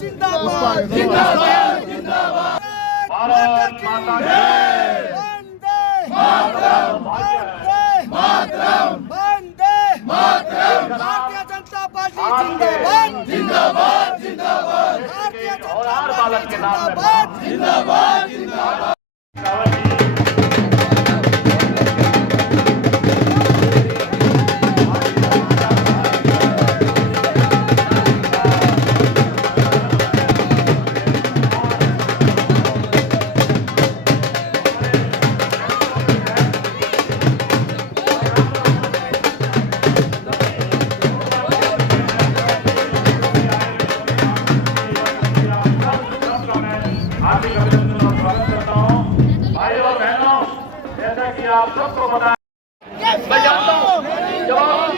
जिंदाबाद जिंदाबाद जिंदाबाद। भारत माता की जय। वंदे मातरम वंदे मातरम वंदे मातरम। भारतीय जनता पार्टी जिंदाबाद जिंदाबाद जिंदाबाद। भारतीय जनता पार्टी जिंदाबाद जिंदाबाद जिंदाबाद। आप सबको बता मैं जानता हूँ जवाब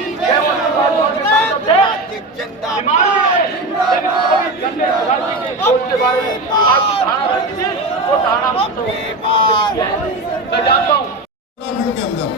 के बारे में आपकी धारणा रखी थी वो धारणा मैं जानता हूँ। उत्तराखंड के अंदर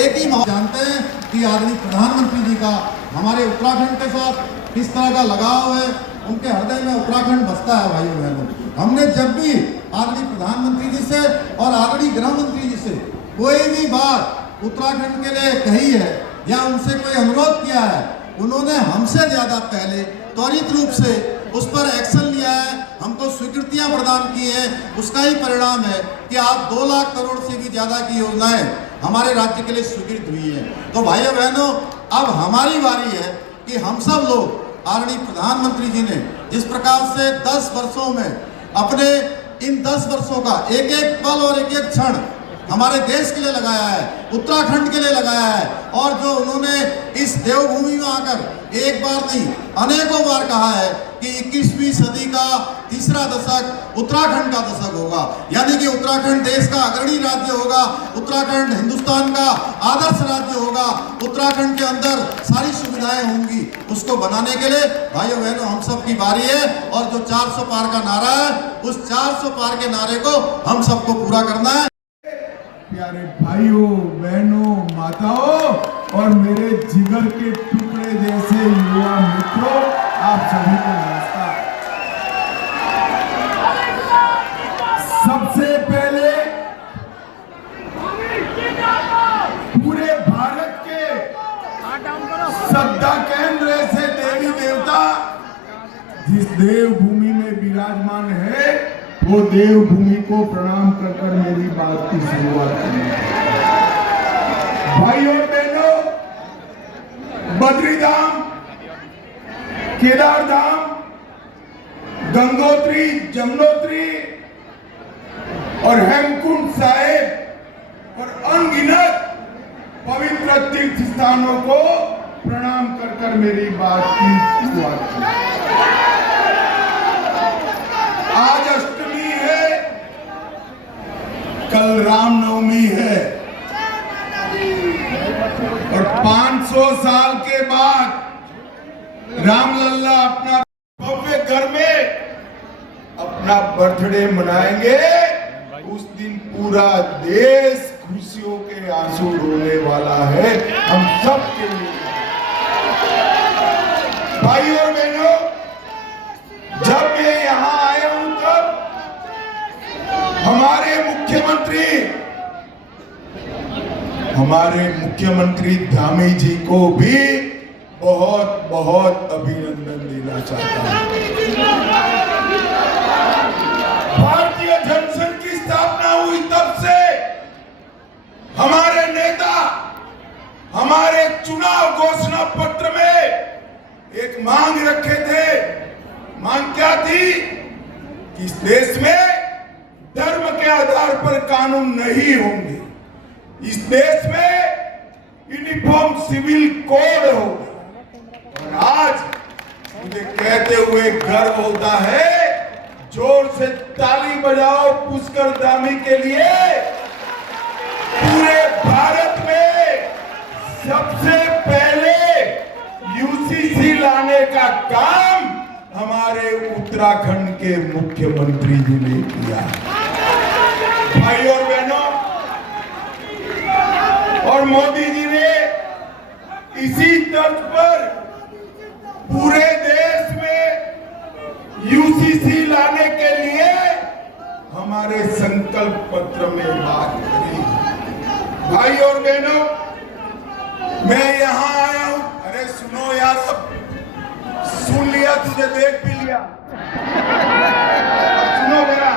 एक ही जानते हैं कि आदरणीय प्रधानमंत्री जी का हमारे उत्तराखंड के साथ किस तरह का लगाव है। उनके हृदय में उत्तराखंड बसता है भाइयों बहनों। हमने जब भी आदरणीय प्रधानमंत्री जी से और आदरणीय गृह मंत्री जी से कोई भी बात उत्तराखंड के लिए कही है या उनसे कोई अनुरोध किया है, उन्होंने हमसे ज्यादा पहले त्वरित रूप से उस पर एक्शन लिया है, हमको स्वीकृतियां प्रदान की हैं। उसका ही परिणाम है कि आज 2 लाख करोड़ से भी ज्यादा की योजनाएं हमारे राज्य के लिए स्वीकृत हुई है। तो भाइयों बहनों, अब हमारी बारी है कि हम सब लोग आदरणीय प्रधानमंत्री जी ने जिस प्रकार से 10 वर्षों में अपने इन 10 वर्षों का एक एक पल और एक एक क्षण हमारे देश के लिए लगाया है, उत्तराखंड के लिए लगाया है, और जो उन्होंने इस देवभूमि में आकर एक बार नहीं अनेकों बार कहा है कि 21वीं सदी का तीसरा दशक उत्तराखंड का दशक होगा, यानी कि उत्तराखंड देश का अग्रणी राज्य होगा, उत्तराखंड हिंदुस्तान का आदर्श राज्य होगा, उत्तराखंड के अंदर सारी सुविधाएं होंगी। उसको बनाने के लिए भाइयों बहनों हम सब की बारी है, और जो 400 पार का नारा है, उस 400 पार के नारे को हम सबको पूरा करना है। प्यारे भाइयों बहनों माताओं और मेरे जिगर के टुकड़े जैसे युवा मित्रों, आप सभी को नमस्कार। सबसे पहले पूरे भारत के श्रद्धा केंद्र ऐसे देवी देवता जिस देवभूमि में विराजमान है, वो देवभूमि को प्रणाम कर कर मेरी बात की शुरुआत करें। भाइयों बहनों, बद्रीधाम, केदारधाम, गंगोत्री, जमुनोत्री और हेमकुंड साहिब और अनगिनत पवित्र तीर्थ स्थानों को प्रणाम कर कर मेरी बात की शुरुआत करें। आज अष्टमी है, कल रामनवमी है, और 500 साल के बाद रामलल्ला अपना भव्य घर में अपना बर्थडे मनाएंगे। उस दिन पूरा देश खुशियों के आंसू रोने वाला है हम सब के लिए। भाइयों और बहनों, जब मैं यहाँ आया हूं तब हमारे मुख्यमंत्री धामी जी को भी बहुत बहुत अभिनंदन देना चाहता हूं। भारतीय जनसंघ की स्थापना हुई तब से हमारे नेता हमारे चुनाव घोषणा पत्र में एक मांग रखे थे। मांग क्या थी? कि इस देश में धर्म के आधार पर कानून नहीं होंगे, इस देश में यूनिफॉर्म सिविल कोड होगा। और आज मुझे कहते हुए गर्व होता है, जोर से ताली बजाओ पुष्कर धामी के लिए। पूरे भारत में सबसे पहले यूसीसी लाने का काम हमारे उत्तराखंड के मुख्यमंत्री जी ने किया। भाइयों और बहनों, और मोदी जी ने इसी तर्ज पर पूरे देश में यूसीसी यूसीसी लाने के लिए हमारे संकल्प पत्र में बात करी। भाई और बहनों, मैं यहां आया हूं। अरे सुनो यार, अब सुन लिया, तुझे देख भी लिया, अब सुनो मेरा।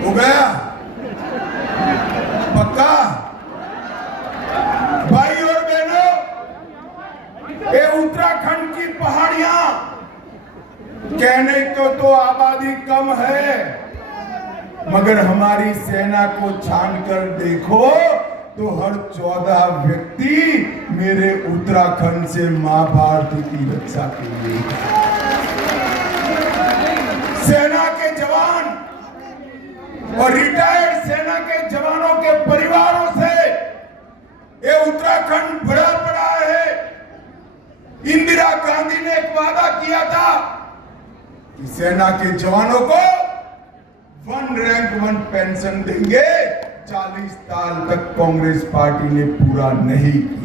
हो गया पक्का? भाई और बहनों, ये उत्तराखंड की पहाड़ियां कहने को तो आबादी कम है, मगर हमारी सेना को छान कर देखो तो हर 14 व्यक्ति मेरे उत्तराखंड से मां भारती की रक्षा के लिए। सेना के जवान और रिटायर्ड सेना के जवानों के परिवारों से ये उत्तराखंड भरा पड़ा है। इंदिरा गांधी ने एक वादा किया था कि सेना के जवानों को 1 रैंक 1 पेंशन देंगे। 40 साल तक कांग्रेस पार्टी ने पूरा नहीं किया।